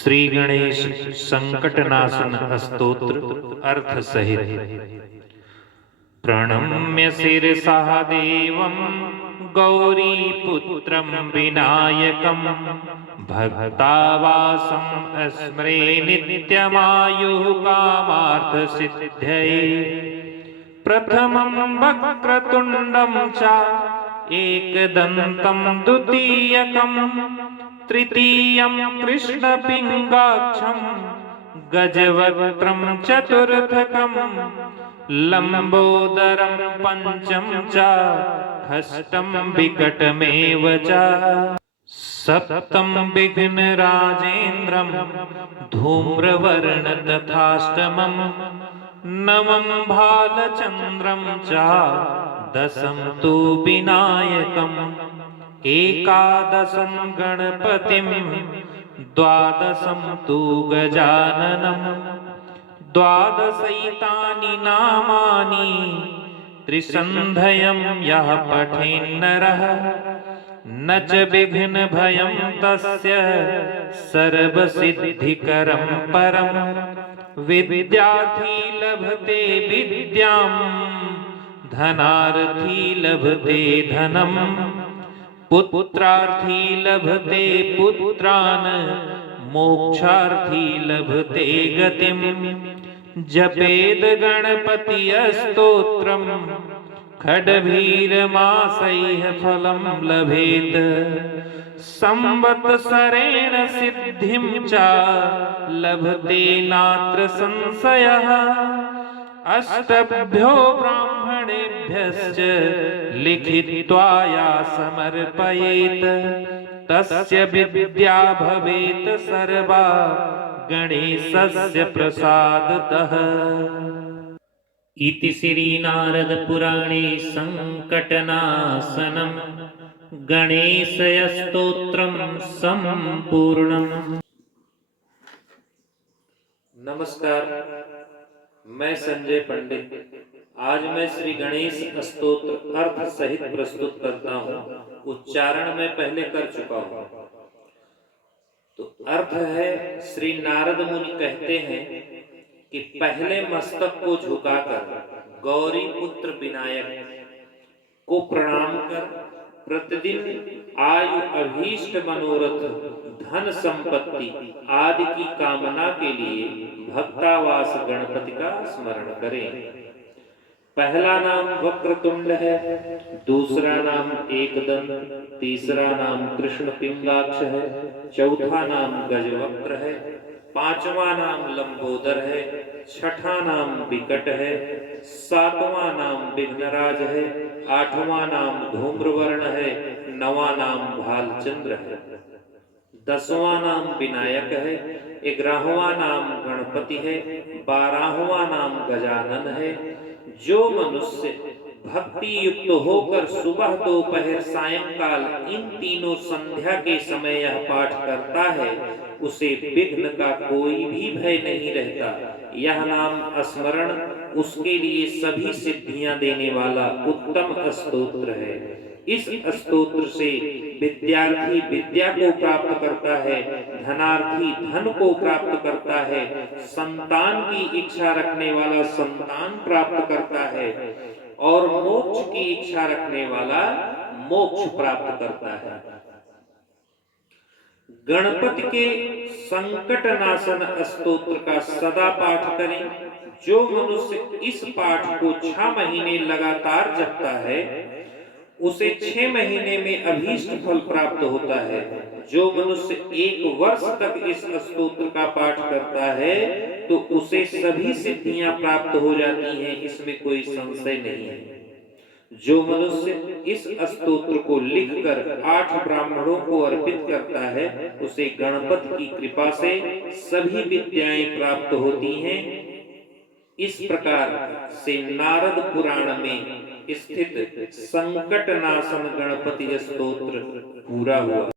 श्री गणेश संकटनाशन स्तोत्र अर्थ सहित। प्रणम्य शिरसा देवं गौरीपुत्रं विनायकं भक्तावासं स्मरे नित्यमायुः कामार्थसिद्धये। प्रथमं वक्रतुण्डं च एकदन्तं द्वितीयकं तृतीयं कृष्णपिङ्गाक्षं गजवक्त्रं चतुर्थकं लंबोदरं पंचम च खष्टं विकटमेव च। सप्तम विघ्नराजेन्द्रं धूम्रवर्ण तथाष्टमं नवम भालचन्द्रं च दशम तु विनायकम् एकादशं गणपतिं द्वादशं तु गजाननं द्वादशैतानि नामानि त्रिसन्ध्यं यः पठेन्नरः न च विघ्नभयं तस्य सर्वसिद्धिकरं परं। विद्यार्थी लभते विद्यां धनार्थी लभते धनं पुत्रार्थी लभते पुत्रान् मोक्षार्थी लभते गतिम्। जपेद गणपति स्तोत्रं खड्भीरमासैः फलं लभेत। संवत्सरेण सिद्धिं च लभते नात्र संशयः। अष्टभ्यो ब्राह्मणेभ्यश्च लिखित्वा या समर्पयेत् तस्य विद्या भवेत् सर्वा गणेशस्य प्रसादतः। इति श्री नारद पुराणे संकटनाशनं गणेशय स्तोत्रं संपूर्णम्। नमस्कार, मैं संजय पंडित। आज मैं श्री गणेश स्तोत्र अर्थ सहित प्रस्तुत करता हूँ। उच्चारण मैं पहले कर चुका हूँ। तो अर्थ है, श्री नारद मुनि कहते हैं कि पहले मस्तक को झुकाकर गौरी पुत्र विनायक को प्रणाम कर प्रतिदिन आयु अभीष्ट मनोरथ धन संपत्ति आदि की कामना के लिए भक्तावास गणपति का स्मरण करें। पहला नाम वक्रतुंड है, दूसरा नाम एकदंत, तीसरा नाम कृष्ण पिंगाक्ष है, चौथा नाम गजवक्त्र है, पांचवा नाम लंबोदर है, छठा नाम विकट है, सातवां नाम विघ्नराज है, आठवां नाम धूम्रवर्ण है, नवां नाम भालचंद्र है, दसवां नाम विनायक है, 11वां नाम गणपति है, 12वां नाम गजानन है। जो मनुष्य भक्ति युक्त होकर सुबह दोपहर सायंकाल इन तीनों संध्या के समय यह पाठ करता है उसे विघ्न का कोई भी भय नहीं रहता। यह नाम स्मरण उसके लिए सभी सिद्धियां देने वाला उत्तम स्तोत्र है। इस स्तोत्र से विद्यार्थी विद्या को प्राप्त करता है, धनार्थी धन को प्राप्त करता है, संतान की इच्छा रखने वाला संतान प्राप्त करता है और मोक्ष की इच्छा रखने वाला मोक्ष प्राप्त करता है। गणपति के संकटनाशन स्तोत्र का सदा पाठ करें। जो मनुष्य इस पाठ को 6 महीने लगातार जपता है उसे 6 महीने में अभीष्ट फल प्राप्त होता है। जो मनुष्य 1 वर्ष तक इस स्तोत्र का पाठ करता है तो उसे सभी सिद्धियां प्राप्त हो जाती हैं, इसमें कोई संशय नहीं है। जो मनुष्य इस स्तोत्र को लिखकर 8 ब्राह्मणों को अर्पित करता है उसे गणपति की कृपा से सभी विद्याएं प्राप्त होती हैं। इस प्रकार से नारद पुराण में स्थित संकटनाशन गणपति स्तोत्र पूरा हुआ।